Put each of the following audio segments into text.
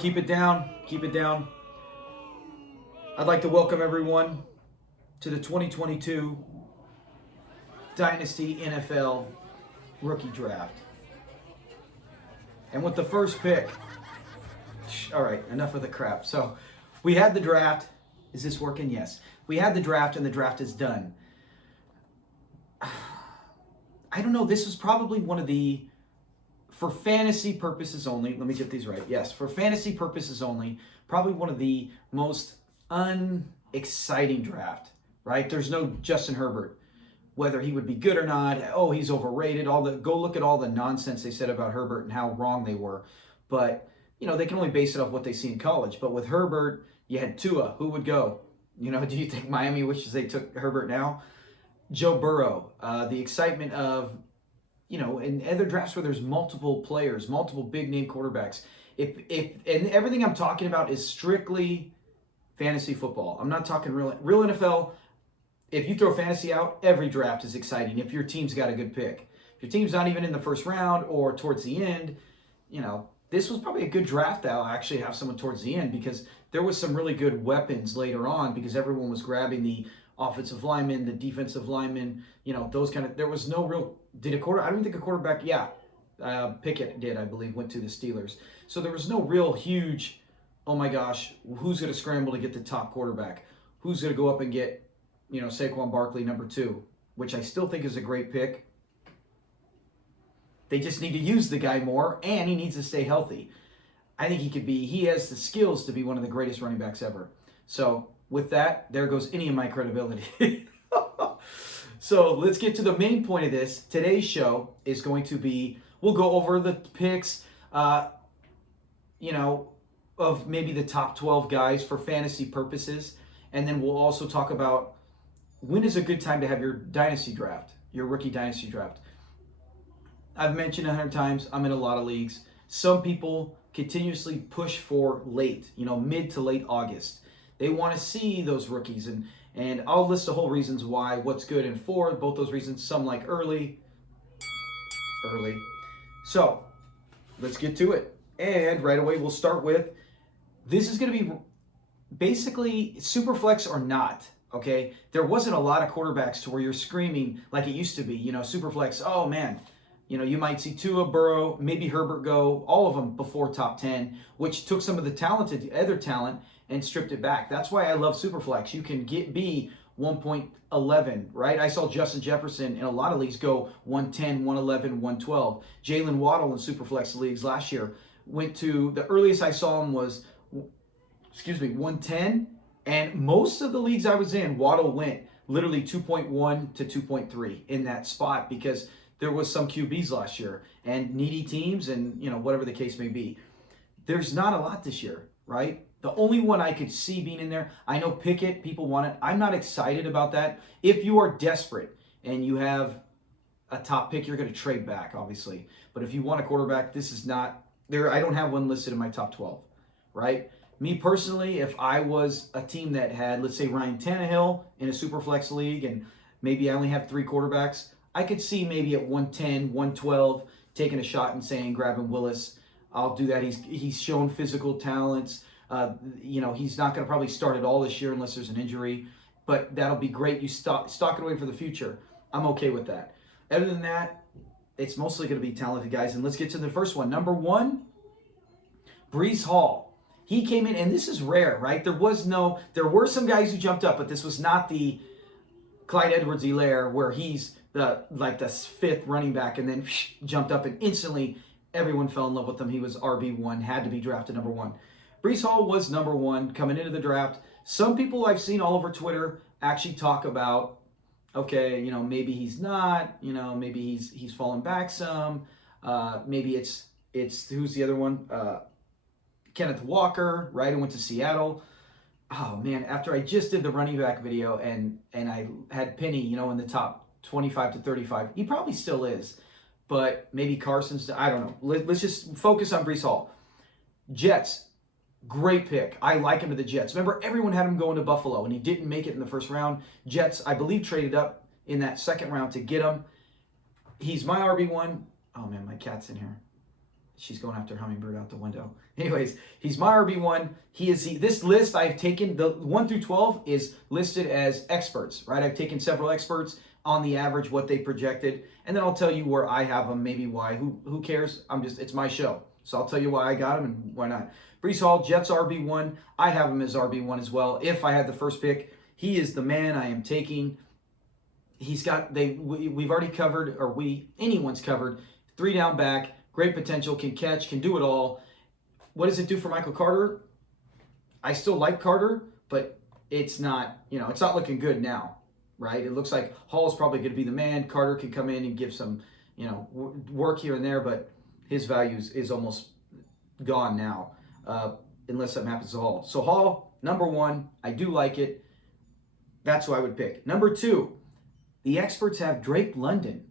keep it down. Keep it down. I'd like to welcome everyone to the 2022 Dynasty NFL Rookie Draft. And with the first pick, all right, enough of the crap. So we had the draft. Is this working? Yes. We had the draft, and the draft is done. I don't know. This was probably one of the, for fantasy purposes only, let me get these right. Yes, for fantasy purposes only, probably one of the most unexciting draft, right? There's no Justin Herbert, whether he would be good or not. Oh, he's overrated. Go look at all the nonsense they said about Herbert and how wrong they were. But, they can only base it off what they see in college. But with Herbert, you had Tua. Who would go? Do you think Miami wishes they took Herbert now? Joe Burrow, the excitement of, in other drafts where there's multiple players, multiple big-name quarterbacks. And everything I'm talking about is strictly fantasy football. I'm not talking real NFL. If you throw fantasy out, every draft is exciting if your team's got a good pick. If your team's not even in the first round or towards the end, this was probably a good draft that I'll actually have someone towards the end because there was some really good weapons later on because everyone was grabbing the offensive lineman, the defensive lineman, those kind of, there was no real, I don't think a quarterback, Pickett did, I believe, went to the Steelers. So there was no real huge, oh my gosh, who's going to scramble to get the top quarterback? Who's going to go up and get, Saquon Barkley, number 2, which I still think is a great pick. They just need to use the guy more, and he needs to stay healthy. I think he has the skills to be one of the greatest running backs ever. So with that, there goes any of my credibility. So let's get to the main point of this. Today's show is going to be, we'll go over the picks, of maybe the top 12 guys for fantasy purposes. And then we'll also talk about when is a good time to have your dynasty draft, your rookie dynasty draft. I've mentioned 100 times, I'm in a lot of leagues. Some people continuously push for late, mid to late August. They want to see those rookies, and I'll list the whole reasons why, what's good and for both those reasons. Some like early. So let's get to it. And right away, we'll start with, this is going to be basically super flex or not, okay? There wasn't a lot of quarterbacks to where you're screaming like it used to be, super flex, oh man. You might see Tua, Burrow, maybe Herbert go, all of them before top 10, which took some of the other talent and stripped it back. That's why I love Superflex. You can be 1.11, right? I saw Justin Jefferson in a lot of leagues go 110, 111, 112. Jalen Waddle in Superflex leagues last year went to, the earliest I saw him was, 110. And most of the leagues I was in, Waddle went literally 2.1 to 2.3 in that spot because there was some QBs last year and needy teams and, whatever the case may be. There's not a lot this year, right? The only one I could see being in there, I know Pickett, people want it. I'm not excited about that. If you are desperate and you have a top pick, you're going to trade back, obviously. But if you want a quarterback, this is not there. I don't have one listed in my top 12, right? Me personally, if I was a team that had, let's say, Ryan Tannehill in a super flex league and maybe I only have 3 quarterbacks, I could see maybe at 110, 112, taking a shot and saying, grabbing Willis. I'll do that. He's shown physical talents. He's not going to probably start at all this year unless there's an injury, but that'll be great. You stock it away for the future. I'm okay with that. Other than that, it's mostly going to be talented guys. And let's get to the first one. Number 1, Breece Hall. He came in, and this is rare, right? There were some guys who jumped up, but this was not the Clyde Edwards-Helaire where he's the 5th running back and then jumped up and instantly everyone fell in love with him. He was RB1, had to be drafted number 1. Breece Hall was number 1 coming into the draft. Some people I've seen all over Twitter actually talk about, okay, maybe he's not, maybe he's fallen back some. Maybe it's who's the other one? Kenneth Walker, right? Who went to Seattle. Oh man, after I just did the running back video and I had Penny, in the top 25 to 35. He probably still is, but maybe Carson's, I don't know. Let's just focus on Breece Hall. Jets, great pick. I like him to the Jets. Remember, everyone had him going to Buffalo, and he didn't make it in the first round. Jets, I believe, traded up in that second round to get him. He's my RB1. Oh, man, my cat's in here. She's going after Hummingbird out the window. Anyways, he's my RB1. This list I've taken, the 1 through 12 is listed as experts, right? I've taken several experts on the average, what they projected, and then I'll tell you where I have them, maybe why. Who cares? It's my show. So I'll tell you why I got him and why not. Breece Hall, Jets RB1. I have him as RB1 as well. If I had the first pick, he is the man I am taking. We've already covered, anyone's covered, 3 down back, great potential, can catch, can do it all. What does it do for Michael Carter? I still like Carter, but it's not looking good now, right? It looks like Hall's probably going to be the man. Carter can come in and give some, work here and there, but his value is almost gone now, unless something happens to Hall. So Hall, number 1, I do like it. That's who I would pick. Number 2, the experts have Drake London.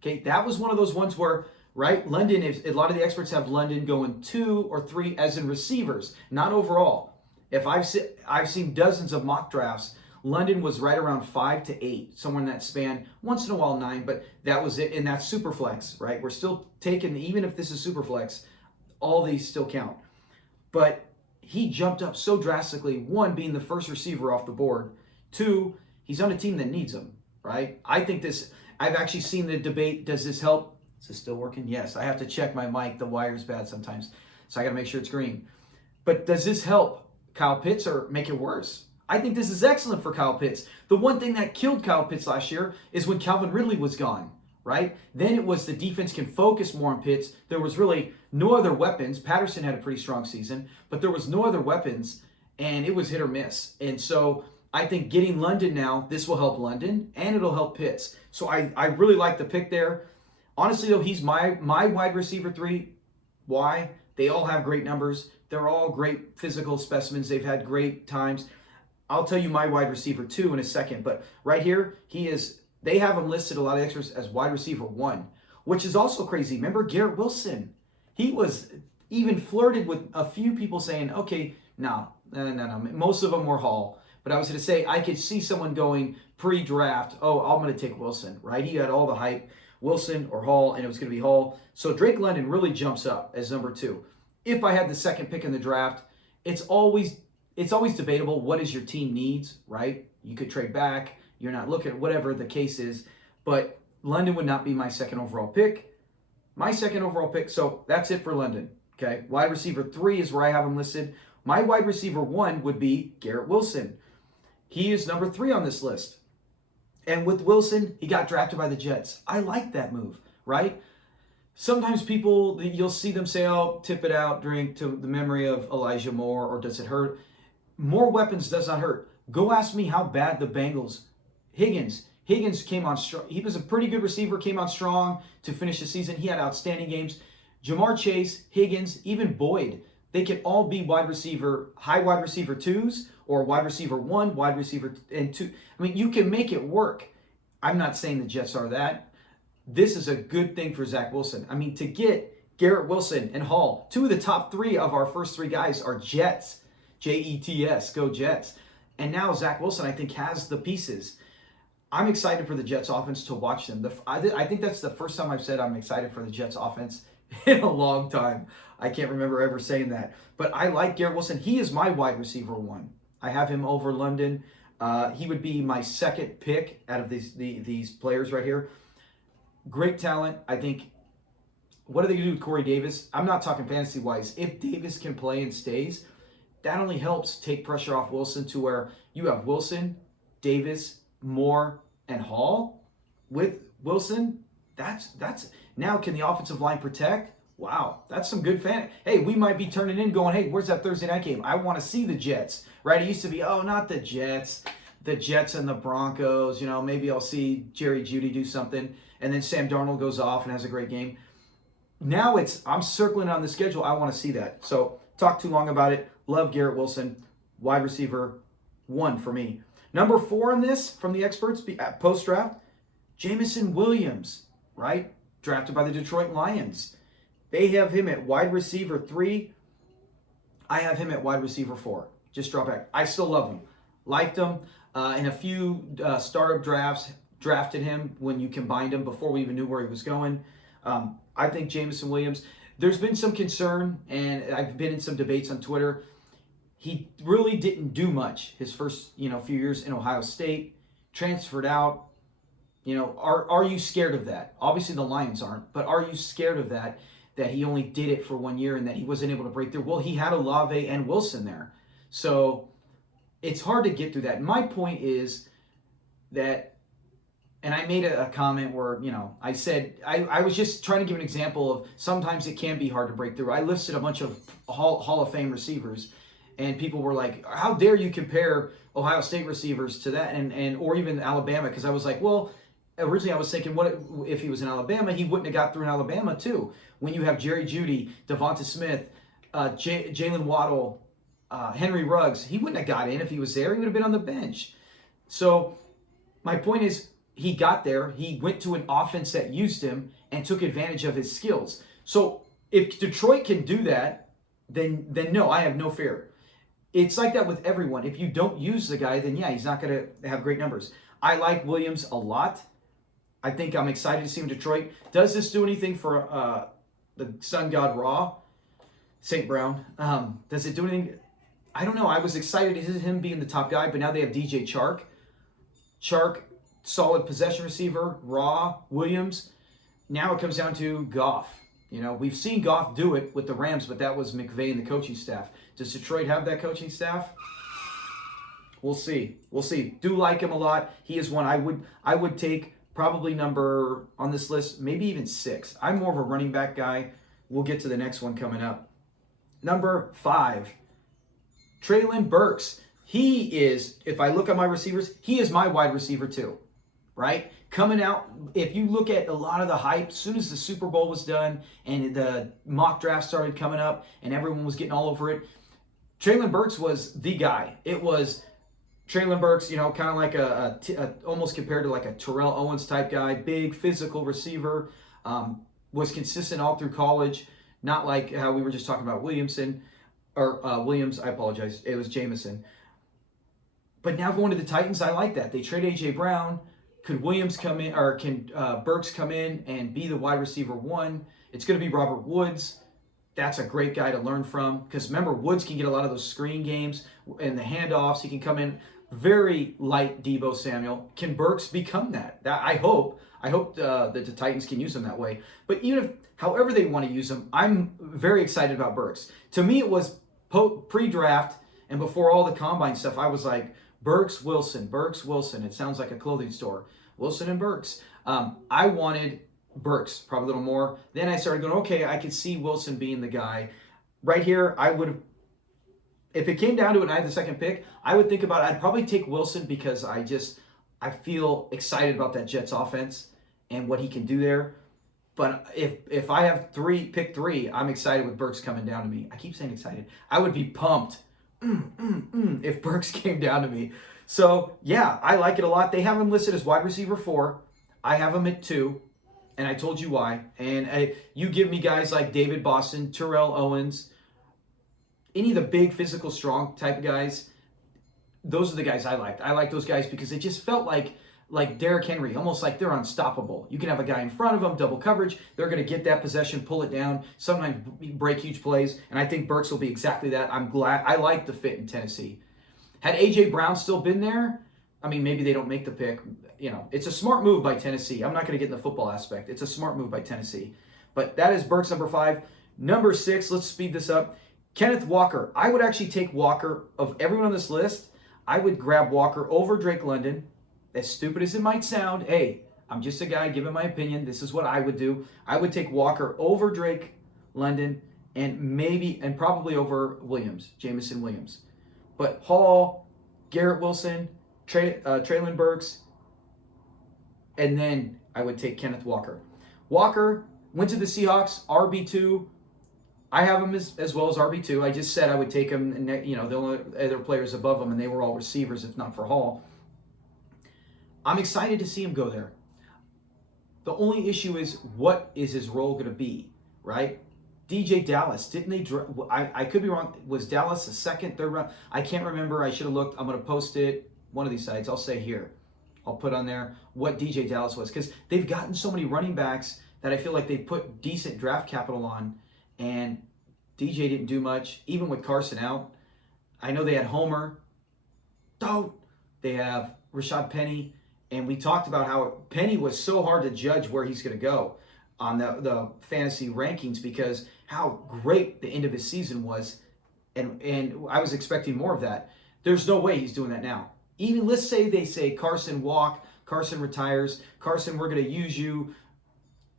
Okay, that was one of those ones where, right, London, a lot of the experts have London going 2 or 3 as in receivers, not overall. If I've seen dozens of mock drafts, London was right around 5 to 8, somewhere in that span. Once in a while 9, but that was it, and that's super flex, right? We're still taking, even if this is super flex, all these still count. But he jumped up so drastically, 1, being the first receiver off the board, 2, he's on a team that needs him, right? I've actually seen the debate, does this help? Is this still working? Yes, I have to check my mic. The wire's bad sometimes, so I got to make sure it's green. But does this help Kyle Pitts or make it worse? I think this is excellent for Kyle Pitts. The one thing that killed Kyle Pitts last year is when Calvin Ridley was gone, right? Then it was the defense can focus more on Pitts. There was really no other weapons. Patterson had a pretty strong season, but there was no other weapons, and it was hit or miss. And so I think getting London now, this will help London, and it'll help Pitts. So I really like the pick there. Honestly, though, he's my wide receiver 3. Why? They all have great numbers. They're all great physical specimens. They've had great times. I'll tell you my wide receiver 2 in a second. But right here, they have him listed, a lot of experts, as wide receiver 1, which is also crazy. Remember Garrett Wilson? He was even flirted with a few people saying, okay, no. Most of them were Hall. But I was going to say, I could see someone going pre-draft, oh, I'm going to take Wilson, right? He had all the hype, Wilson or Hall, and it was going to be Hall. So Drake London really jumps up as number 2. If I had the second pick in the draft, it's always debatable what is your team needs, right? You could trade back. You're not looking at whatever the case is. But London would not be my second overall pick. My second overall pick, so that's it for London, okay? Wide receiver 3 is where I have him listed. My wide receiver 1 would be Garrett Wilson. He is number 3 on this list. And with Wilson, he got drafted by the Jets. I like that move, right? Sometimes people, you'll see them say, oh, tip it out, drink to the memory of Elijah Moore, or does it hurt? More weapons does not hurt. Go ask me how bad the Bengals, Higgins came on strong. He was a pretty good receiver, came on strong to finish the season. He had outstanding games. Jamar Chase, Higgins, even Boyd, they can all be high wide receiver 2s, or wide receiver 1, wide receiver and 2. I mean, you can make it work. I'm not saying the Jets are that. This is a good thing for Zach Wilson. I mean, to get Garrett Wilson and Hall, 2 of the top 3 of our first 3 guys are Jets. Jets, go Jets. And now Zach Wilson, I think, has the pieces. I'm excited for the Jets offense to watch them. I think that's the first time I've said I'm excited for the Jets offense in a long time. I can't remember ever saying that. But I like Garrett Wilson. He is my wide receiver 1. I have him over London. He would be my second pick out of these players right here. Great talent. I think, what are they going to do with Corey Davis? I'm not talking fantasy-wise. If Davis can play and stays, that only helps take pressure off Wilson to where you have Wilson, Davis, Moore, and Hall. With Wilson, that's now, can the offensive line protect? Wow, that's some good fan. Hey, we might be turning in going, hey, where's that Thursday night game? I want to see the Jets, right? It used to be, oh, not the Jets and the Broncos. Maybe I'll see Jerry Jeudy do something, and then Sam Darnold goes off and has a great game. Now I'm circling on the schedule. I want to see that. So talk too long about it. Love Garrett Wilson, wide receiver 1 for me. Number 4 on this from the experts post-draft, Jameson Williams, right? Drafted by the Detroit Lions. They have him at wide receiver 3. I have him at wide receiver 4. Just drop back. I still love him. Liked him. In a few startup drafts, drafted him when you combined him before we even knew where he was going. I think Jameson Williams, there's been some concern, and I've been in some debates on Twitter. He really didn't do much his first, few years in Ohio State, transferred out. Are you scared of that? Obviously the Lions aren't, but are you scared of that he only did it for 1 year and that he wasn't able to break through? Well, he had Olave and Wilson there. So it's hard to get through that. My point is that, and I made a comment where, I said, I was just trying to give an example of sometimes it can be hard to break through. I listed a bunch of Hall of Fame receivers, and people were like, how dare you compare Ohio State receivers to that, and or even Alabama, because I was like, well, originally I was thinking, what if he was in Alabama, he wouldn't have got through in Alabama too. When you have Jerry Jeudy, Devonta Smith, Jalen Waddle, Henry Ruggs, he wouldn't have got in if he was there. He would have been on the bench. So my point is, he got there, he went to an offense that used him and took advantage of his skills. So if Detroit can do that, then no, I have no fear. It's like that with everyone. If you don't use the guy, then yeah, he's not going to have great numbers. I like Williams a lot. I think I'm excited to see him in Detroit. Does this do anything for the Sun God Raw, St. Brown? Does it do anything? I don't know. I was excited to see him being the top guy, but now they have DJ Chark. Chark, solid possession receiver. Raw, Williams. Now it comes down to Goff. We've seen Goff do it with the Rams, but that was McVay and the coaching staff. Does Detroit have that coaching staff? We'll see. Do like him a lot. He is one I would take probably number on this list, maybe even 6. I'm more of a running back guy. We'll get to the next one coming up. Number 5, Treylon Burks. He is, if I look at my receivers, he is my wide receiver too, right? Coming out, if you look at a lot of the hype, as soon as the Super Bowl was done and the mock draft started coming up and everyone was getting all over it, Treylon Burks was the guy. It was Treylon Burks, kind of like almost compared to like a Terrell Owens type guy, big physical receiver, was consistent all through college, not like how we were just talking about Williams, I apologize, it was Jameson. But now going to the Titans, I like that. They trade A.J. Brown. Could Williams come in, or can Burks come in and be the wide receiver 1? It's going to be Robert Woods. That's a great guy to learn from, because remember, Woods can get a lot of those screen games and the handoffs. He can come in very light Deebo Samuel. Can Burks become that? I hope that the Titans can use him that way. But even if, however they want to use him, I'm very excited about Burks. To me, it was pre-draft and before all the combine stuff, I was like, Burks, Wilson. It sounds like a clothing store. Wilson and Burks. I wanted Burks probably a little more. Then I started going, okay, I could see Wilson being the guy. Right here, I would have, if it came down to it and I had the second pick, I would think about it. I'd probably take Wilson because I feel excited about that Jets offense and what he can do there. But if I have pick 3, I'm excited with Burks coming down to me. I keep saying excited. I would be pumped if Burks came down to me. So, yeah, I like it a lot. They have him listed as wide receiver 4. I have him at 2, and I told you why. And you give me guys like David Boston, Terrell Owens, any of the big physical strong type of guys, those are the guys I liked. I like those guys because it just felt like Derrick Henry, almost like they're unstoppable. You can have a guy in front of them, double coverage. They're going to get that possession, pull it down, sometimes break huge plays. And I think Burks will be exactly that. I'm glad. I like the fit in Tennessee. Had A.J. Brown still been there, I mean, maybe they don't make the pick. It's a smart move by Tennessee. I'm not going to get in the football aspect. It's a smart move by Tennessee. But that is Burks number 5. Number 6, let's speed this up. Kenneth Walker. I would actually take Walker. Of everyone on this list, I would grab Walker over Drake London. As stupid as it might sound, hey, I'm just a guy giving my opinion. This is what I would do. I would take Walker over Drake London and probably over Jameson Williams. But Hall, Garrett Wilson, Treylon Burks, and then I would take Kenneth Walker. Walker went to the Seahawks, RB2. I have him as well as RB2. I just said I would take him, and the only other players above him, and they were all receivers, if not for Hall. I'm excited to see him go there. The only issue is, what is his role going to be, right? DJ Dallas, didn't they? I could be wrong. Was Dallas the second, third round? I can't remember. I should have looked. I'm going to post it. One of these sites. I'll say here. I'll put on there what DJ Dallas was, because they've gotten so many running backs that I feel like they put decent draft capital on, and DJ didn't do much, even with Carson out. I know they had Homer. They have Rashad Penny. And we talked about how Penny was so hard to judge where he's going to go on the fantasy rankings because how great the end of his season was. And I was expecting more of that. There's no way he's doing that now. Even let's say they say Carson walk, Carson retires, Carson, we're going to use you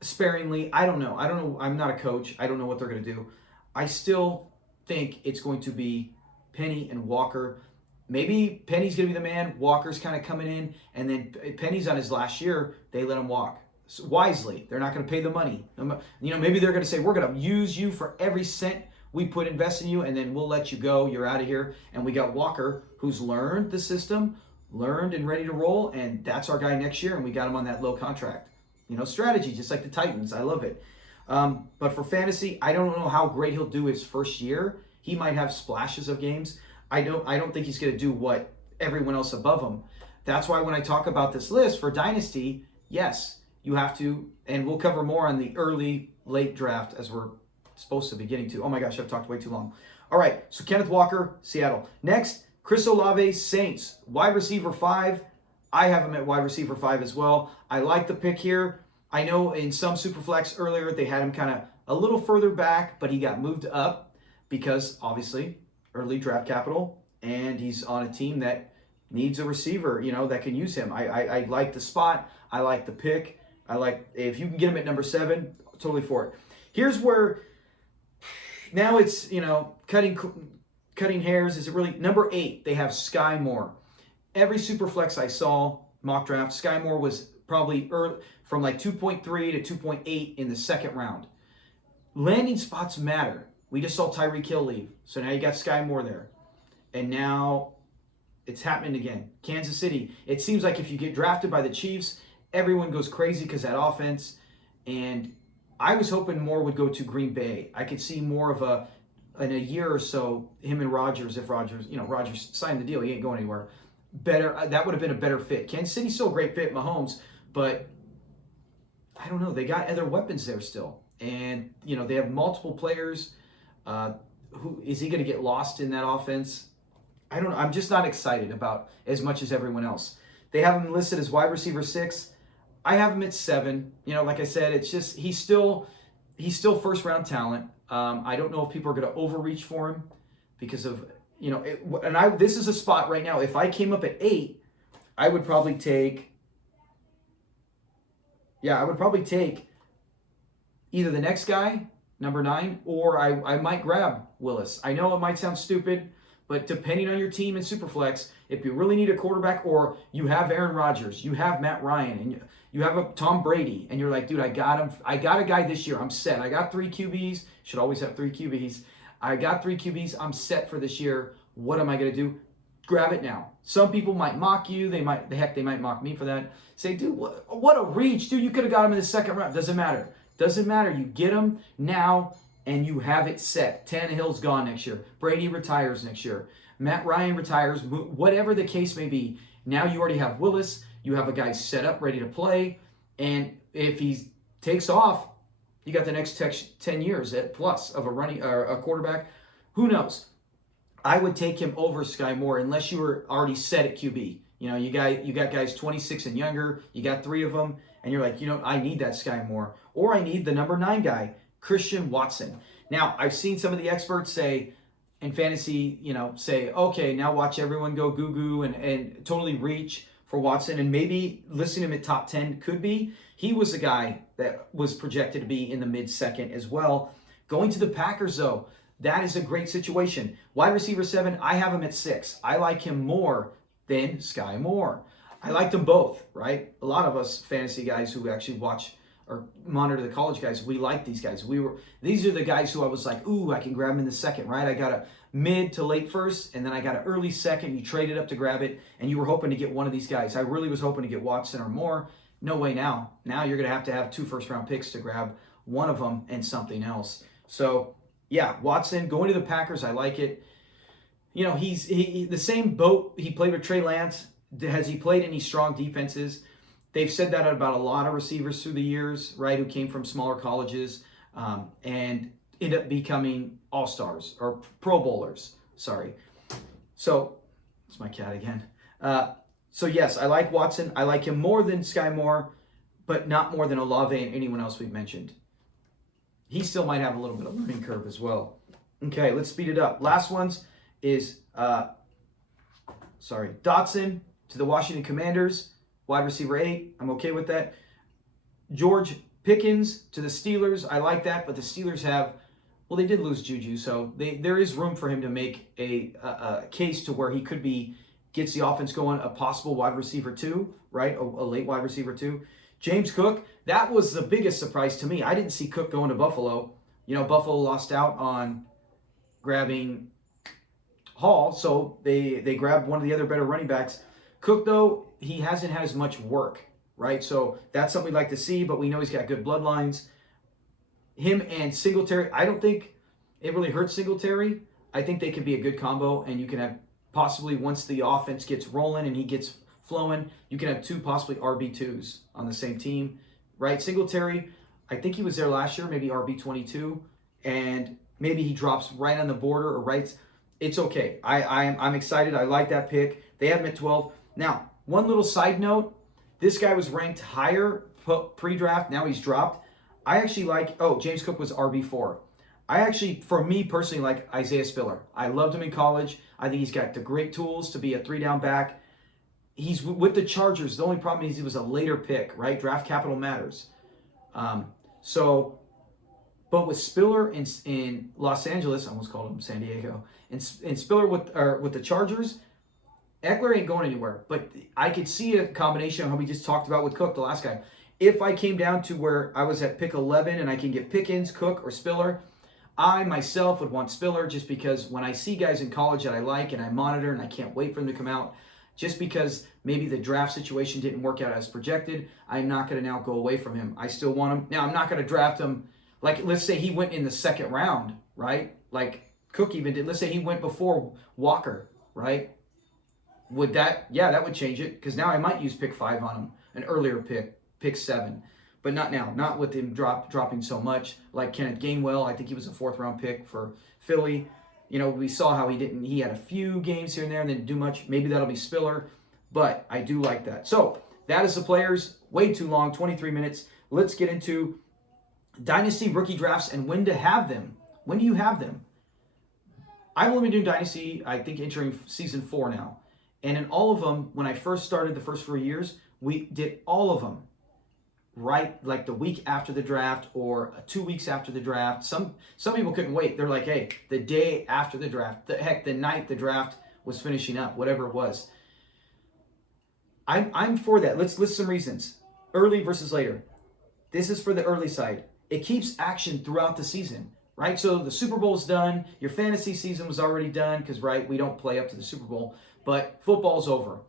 sparingly. I don't know. I'm not a coach. I don't know what they're going to do. I still think it's going to be Penny and Walker. Maybe Penny's going to be the man. Walker's kind of coming in. And then Penny's on his last year. They let him walk. So wisely. They're not going to pay the money. Maybe they're going to say, we're going to use you for every cent we invest in you, and then we'll let you go. You're out of here. And we got Walker, who's learned the system, learned and ready to roll. And that's our guy next year. And we got him on that low contract. Strategy, just like the Titans. I love it. But for fantasy, I don't know how great he'll do his first year. He might have splashes of games. I don't think he's going to do what everyone else above him. That's why when I talk about this list for Dynasty, yes, you have to, and we'll cover more on the early, late draft as we're supposed to be getting to. Oh my gosh, I've talked way too long. All right, so Kenneth Walker, Seattle. Next, Chris Olave, Saints. Wide receiver 5. I have him at wide receiver 5 as well. I like the pick here. I know in some Superflex earlier, they had him kind of a little further back, but he got moved up because, obviously, early draft capital, and he's on a team that needs a receiver, that can use him. I like the spot. I like the pick. I like, if you can get him at number 7, totally for it. Here's where, now it's, cutting hairs. Is it really? Number 8, they have Sky Moore. Every Superflex I saw, mock draft, Sky Moore was probably early, from like 2.3 to 2.8 in the second round. Landing spots matter. We just saw Tyreek Hill leave. So now you got Sky Moore there. And now it's happening again. Kansas City. It seems like if you get drafted by the Chiefs, everyone goes crazy because that offense. And I was hoping Moore would go to Green Bay. I could see more of in a year or so, him and Rodgers, if Rodgers signed the deal, he ain't going anywhere. Better, that would have been a better fit. Kansas City's still a great fit, Mahomes, but I don't know. They got other weapons there still. And, they have multiple players. Who is he going to get lost in that offense? I don't know. I'm just not excited about as much as everyone else. They have him listed as wide receiver 6. I have him at 7. Like I said, it's just he's still first round talent. I don't know if people are going to overreach for him because of this is a spot right now. If I came up at 8, I would probably take. Yeah, I would probably take either the next guy, number 9, or I might grab Willis. I know it might sound stupid, but depending on your team in Superflex, if you really need a quarterback, or you have Aaron Rodgers, you have Matt Ryan, and you have a Tom Brady, and you're like, dude, I got him. I got a guy this year. I'm set. I got 3 QBs. Should always have 3 QBs. I got 3 QBs. I'm set for this year. What am I going to do? Grab it now. Some people might mock you. They might mock me for that. Say, dude, what a reach. Dude, you could have got him in the second round. Doesn't matter. Doesn't matter. You get him now, and you have it set. Tannehill's gone next year. Brady retires next year. Matt Ryan retires. Whatever the case may be, now you already have Willis. You have a guy set up, ready to play. And if he takes off, you got the next 10 years at plus of a quarterback. Who knows? I would take him over Sky Moore unless you were already set at QB. You got guys 26 and younger. You got 3 of them, and you're like, I need that Sky Moore, or I need the number 9 guy, Christian Watson. Now, I've seen some of the experts say in fantasy, say, okay, now watch everyone go goo-goo and totally reach for Watson, and maybe listing him at top 10 could be. He was a guy that was projected to be in the mid-second as well. Going to the Packers, though, that is a great situation. Wide receiver 7, I have him at 6. I like him more than Sky Moore. I liked them both, right? A lot of us fantasy guys who actually watch or monitor the college guys, we like these guys. These are the guys who I was like, ooh, I can grab them in the second, right? I got a mid to late first, and then I got an early second. You traded up to grab it, and you were hoping to get one of these guys. I really was hoping to get Watson or Moore. No way now. Now you're going to have 2 first-round picks to grab one of them and something else. So, yeah, Watson, going to the Packers, I like it. He's the same boat he played with Trey Lance. Has he played any strong defenses? They've said that about a lot of receivers through the years, right, who came from smaller colleges. And end up becoming all-stars or Pro Bowlers. Sorry. So, it's my cat again. So yes, I like Watson. I like him more than Sky Moore, but not more than Olave and anyone else we've mentioned. He still might have a little bit of learning curve as well. Okay, let's speed it up. Last ones is, Dotson to the Washington Commanders, wide receiver 8. I'm okay with that. George Pickens to the Steelers. I like that, but the Steelers have, well, they did lose Juju, so there is room for him to make a case to where he could be, gets the offense going, a possible wide receiver 2, right? A late wide receiver 2. James Cook, that was the biggest surprise to me. I didn't see Cook going to Buffalo. You know, Buffalo lost out on grabbing Hall, so they grabbed one of the other better running backs. Cook, though, he hasn't had as much work, right? So that's something we'd like to see, but we know he's got good bloodlines. Him and Singletary, I don't think it really hurts Singletary. I think they could be a good combo, and you can have possibly, once the offense gets rolling and he gets flowing, you can have 2 possibly RB2s on the same team, right? Singletary, I think he was there last year, maybe RB22, and maybe he drops right on the border or right. It's okay. I'm excited. I like that pick. They have him at 12. Now, one little side note, this guy was ranked higher pre-draft. Now he's dropped. I actually like, James Cook was RB4. I actually, for me personally, like Isaiah Spiller. I loved him in college. I think he's got the great tools to be a 3-down back. He's with the Chargers. The only problem is he was a later pick, right? Draft capital matters. But with Spiller in Los Angeles, I almost called him San Diego, and Spiller with the Chargers, Eckler ain't going anywhere. But I could see a combination of how we just talked about with Cook, the last guy. If I came down to where I was at pick 11 and I can get Pickens, Cook, or Spiller, I myself would want Spiller just because when I see guys in college that I like and I monitor and I can't wait for them to come out, just because maybe the draft situation didn't work out as projected, I'm not going to now go away from him. I still want him. Now, I'm not going to draft him. Like, let's say he went in the 2nd round, right? Like Cook even did. Let's say he went before Walker, right? Would that, that would change it, because now I might use pick 5 on him, an earlier pick 7. But not now, not with him dropping so much. Like Kenneth Gainwell, I think he was a 4th-round pick for Philly. You know, we saw how he had a few games here and there and didn't do much. Maybe that'll be Spiller, but I do like that. So that is the players. Way too long, 23 minutes. Let's get into Dynasty rookie drafts and when to have them. When do you have them? I've only been doing Dynasty, I think, entering season 4 now. And in all of them, when I first started the first 4 years, we did all of them right, like the week after the draft or 2 weeks after the draft. Some people couldn't wait. They're like, hey, the day after the draft, the night the draft was finishing up, whatever it was. I'm for that. Let's list some reasons. Early versus later. This is for the early side. It keeps action throughout the season, right? So the Super Bowl's done. Your fantasy season was already done because, right, we don't play up to the Super Bowl, but football's over.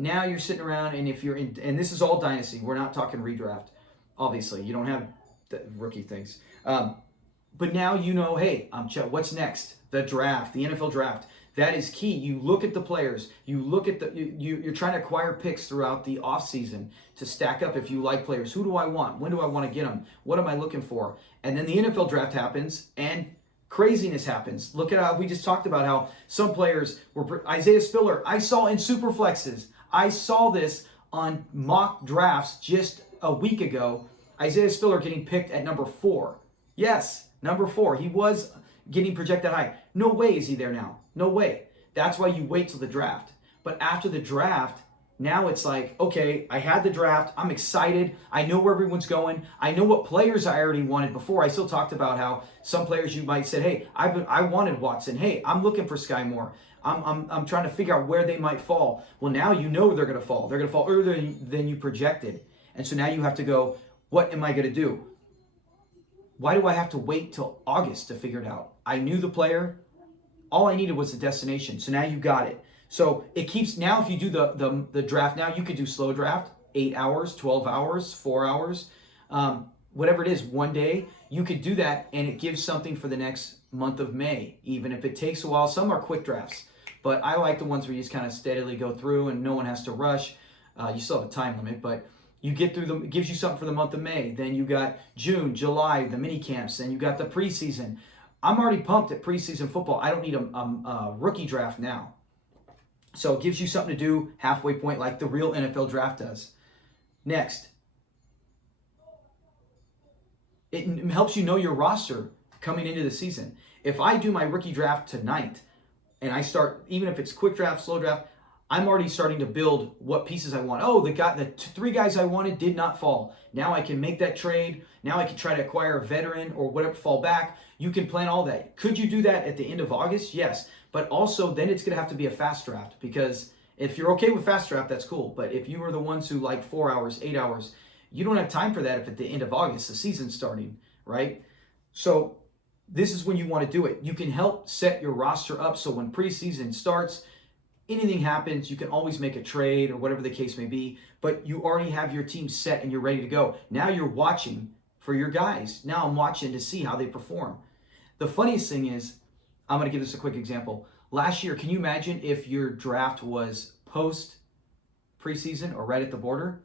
Now you're sitting around, and if you're in, and this is all Dynasty, we're not talking redraft. Obviously, you don't have the rookie things. But now you know, hey, what's next? The draft, the NFL draft. That is key. You look at the players. You look at you're trying to acquire picks throughout the offseason to stack up if you like players. Who do I want? When do I want to get them? What am I looking for? And then the NFL draft happens, and craziness happens. Look at how we just talked about how some players were. Isaiah Spiller, I saw in Superflexes. I saw this on mock drafts just a week ago. Isaiah Spiller getting picked at number 4. Yes, number 4. He was getting projected high. No way is he there now. No way. That's why you wait till the draft. But after the draft, now it's like, okay, I had the draft. I'm excited. I know where everyone's going. I know what players I already wanted before. I still talked about how some players you might say, hey, I wanted Watson. Hey, I'm looking for Sky Moore. I'm trying to figure out where they might fall. Well, now you know they're going to fall. They're going to fall earlier than you projected. And so now you have to go, what am I going to do? Why do I have to wait till August to figure it out? I knew the player. All I needed was the destination. So now you got it. So it keeps, now if you do the draft now, you could do slow draft, 8 hours, 12 hours, 4 hours, whatever it is, one day. You could do that, and it gives something for the next month of May, even if it takes a while. Some are quick drafts, but I like the ones where you just kind of steadily go through and no one has to rush. You still have a time limit, but You get through it gives you something for the month of May. Then you got June, July, the mini camps. Then you got the preseason. I'm already pumped at preseason football. I don't need a rookie draft now. So it gives you something to do halfway point like the real NFL draft does. Next, it helps you know your roster coming into the season. If I do my rookie draft tonight and I start, even if it's quick draft, slow draft, I'm already starting to build what pieces I want. Oh, the 3 guys I wanted did not fall. Now I can make that trade. Now I can try to acquire a veteran or whatever, fall back. You can plan all that. Could you do that at the end of August? Yes. But also then it's going to have to be a fast draft, because if you're okay with fast draft, that's cool. But if you are the ones who like 4 hours, 8 hours, you don't have time for that if at the end of August, the season's starting, right? So this is when you want to do it. You can help set your roster up so when preseason starts, anything happens, you can always make a trade or whatever the case may be, but you already have your team set and you're ready to go. Now you're watching for your guys. Now I'm watching to see how they perform. The funniest thing is, I'm going to give this a quick example. Last year, can you imagine if your draft was post preseason or right at the border?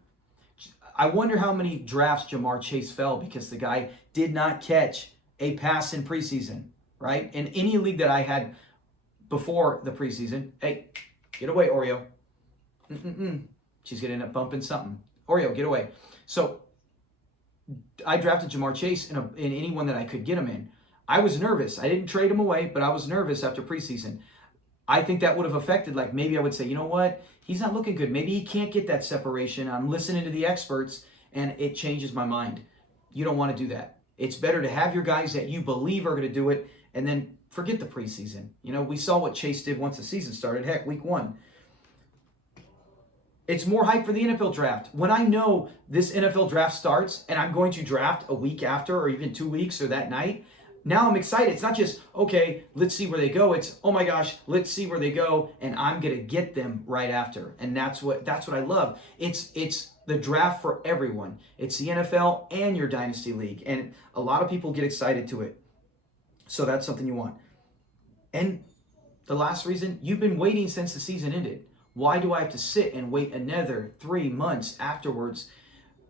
I wonder how many drafts Jamar Chase fell because the guy did not catch a pass in preseason, right? In any league that I had before the preseason, hey, get away, Oreo. She's going to end up bumping something. Oreo, get away. So I drafted Jamar Chase in anyone that I could get him in. I was nervous. I didn't trade him away, but I was nervous after preseason. I think that would have affected, like maybe I would say, you know what? He's not looking good. Maybe he can't get that separation. I'm listening to the experts and it changes my mind. You don't want to do that. It's better to have your guys that you believe are going to do it and then forget the preseason. You know, we saw what Chase did once the season started. Heck, week 1. It's more hype for the NFL draft. When I know this NFL draft starts and I'm going to draft a week after or even 2 weeks or that night, now I'm excited. It's not just, okay, let's see where they go. It's, oh my gosh, let's see where they go, and I'm going to get them right after. And that's what I love. It's the draft for everyone. It's the NFL and your Dynasty League. And a lot of people get excited to it. So that's something you want. And the last reason, you've been waiting since the season ended. Why do I have to sit and wait another 3 months afterwards?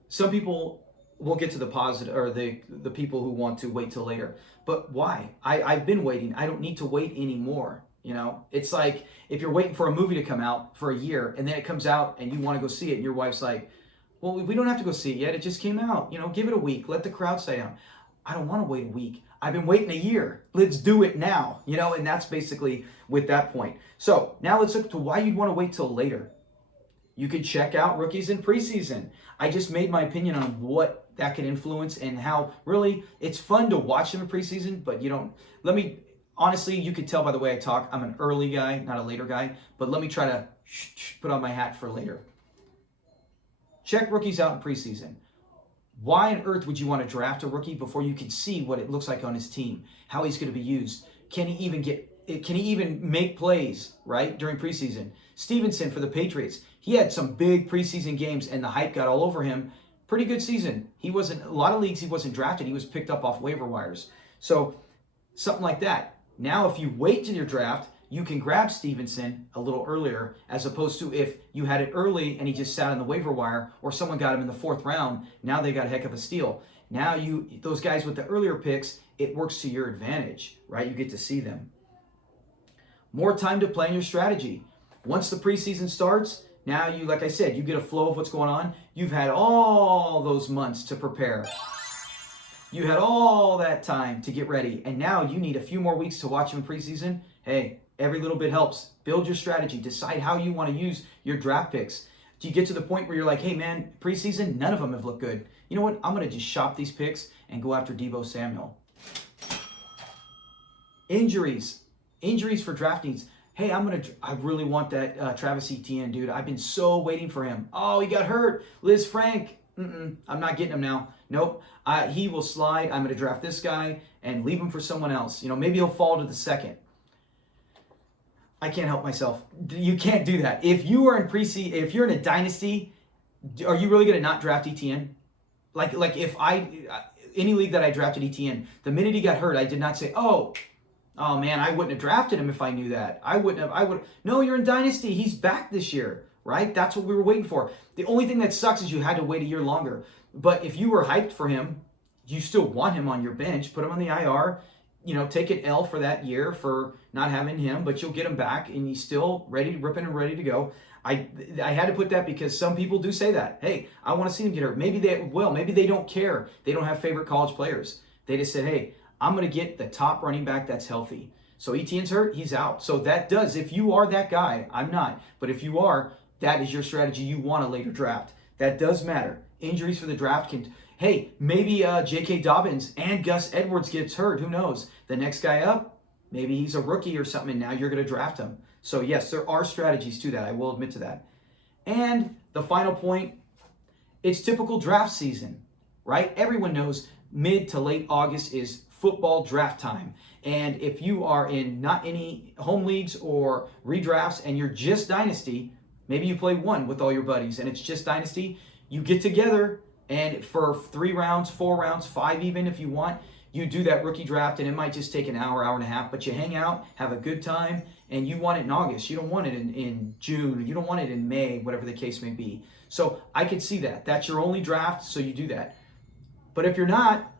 Some people will get to the positive, or the people who want to wait till later. But why? I've been waiting. I don't need to wait anymore. You know, it's like if you're waiting for a movie to come out for a year and then it comes out and you want to go see it and your wife's like, well, we don't have to go see it yet. It just came out. You know, give it a week. Let the crowd stay down. I don't want to wait a week. I've been waiting a year. Let's do it now. You know, and that's basically with that point. So now let's look to why you'd want to wait till later. You could check out rookies in preseason. I just made my opinion on what that could influence and how really it's fun to watch them in preseason, but you don't, honestly, you could tell by the way I talk, I'm an early guy, not a later guy, but let me try to put on my hat for later. Check rookies out in preseason. Why on earth would you want to draft a rookie before you can see what it looks like on his team, how he's going to be used? Can he even make plays, right, during preseason? Stevenson for the Patriots, he had some big preseason games and the hype got all over him. Pretty good season. A lot of leagues he wasn't drafted. He was picked up off waiver wires. So something like that. Now if you wait till your draft, you can grab Stevenson a little earlier, as opposed to if you had it early and he just sat on the waiver wire or someone got him in the 4th round, now they got a heck of a steal. Now those guys with the earlier picks, it works to your advantage, right? You get to see them. More time to plan your strategy. Once the preseason starts, now you, like I said, you get a flow of what's going on. You've had all those months to prepare. You had all that time to get ready. And now you need a few more weeks to watch them in preseason. Hey, every little bit helps. Build your strategy. Decide how you want to use your draft picks. Do you get to the point where you're like, hey man, preseason, none of them have looked good. You know what? I'm going to just shop these picks and go after Deebo Samuel. Injuries for draft needs. Hey, I really want that Travis Etienne, dude. I've been so waiting for him. Oh, he got hurt. Liz Frank. I'm not getting him now. Nope. He will slide. I'm going to draft this guy and leave him for someone else. You know, maybe he'll fall to the 2nd. I can't help myself. You can't do that. If you are if you're in a dynasty, are you really going to not draft Etienne? Like if any league that I drafted Etienne, the minute he got hurt, I did not say, oh man, I wouldn't have drafted him if I knew that. I would. No, you're in Dynasty. He's back this year. right? That's what we were waiting for. The only thing that sucks is you had to wait a year longer. But if you were hyped for him, you still want him on your bench, put him on the IR, take an L for that year for not having him, but you'll get him back and he's still ready, ripping and ready to go. I had to put that because some people do say that. Hey, I want to see him get hurt. Maybe they will. Maybe they don't care. They don't have favorite college players. They just said, hey, I'm going to get the top running back that's healthy. So Etienne's hurt, he's out. So that does, if you are that guy, I'm not, but if you are, that is your strategy you want a later draft. That does matter. Injuries for the draft can, hey, maybe J.K. Dobbins and Gus Edwards gets hurt. Who knows? The next guy up, maybe he's a rookie or something, and now you're going to draft him. So yes, there are strategies to that. I will admit to that. And the final point, it's typical draft season, right? Everyone knows mid to late August is football draft time. And if you are in not any home leagues or redrafts and you're just Dynasty, maybe you play one with all your buddies and it's just Dynasty, you get together and for 3 rounds, 4 rounds, 5 even if you want, you do that rookie draft and it might just take an hour, hour and a half, but you hang out, have a good time, and you want it in August. You don't want it in June. You don't want it in May, whatever the case may be. So I could see that. That's your only draft, so you do that. But if you're not,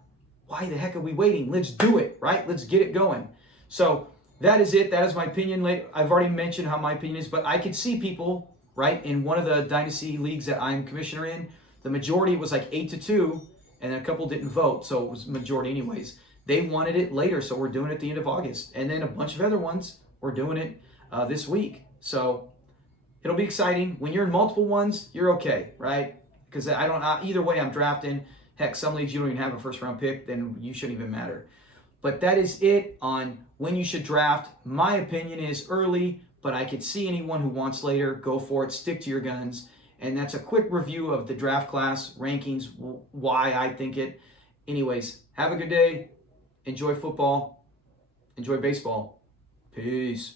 why the heck are we waiting? Let's do it, right? Let's get it going. So that is it. That is my opinion. I've already mentioned how my opinion is, but I could see people, right, in one of the Dynasty leagues that I'm commissioner in, the majority was like 8-2, and then a couple didn't vote, so it was majority anyways. They wanted it later, so we're doing it at the end of August. And then a bunch of other ones, we're doing it this week. So it'll be exciting. When you're in multiple ones, you're okay, right? Because either way I'm drafting. Heck, some leagues you don't even have a first-round pick, then you shouldn't even matter. But that is it on when you should draft. My opinion is early, but I could see anyone who wants later, go for it, stick to your guns. And that's a quick review of the draft class rankings, why I think it. Anyways, have a good day. Enjoy football. Enjoy baseball. Peace.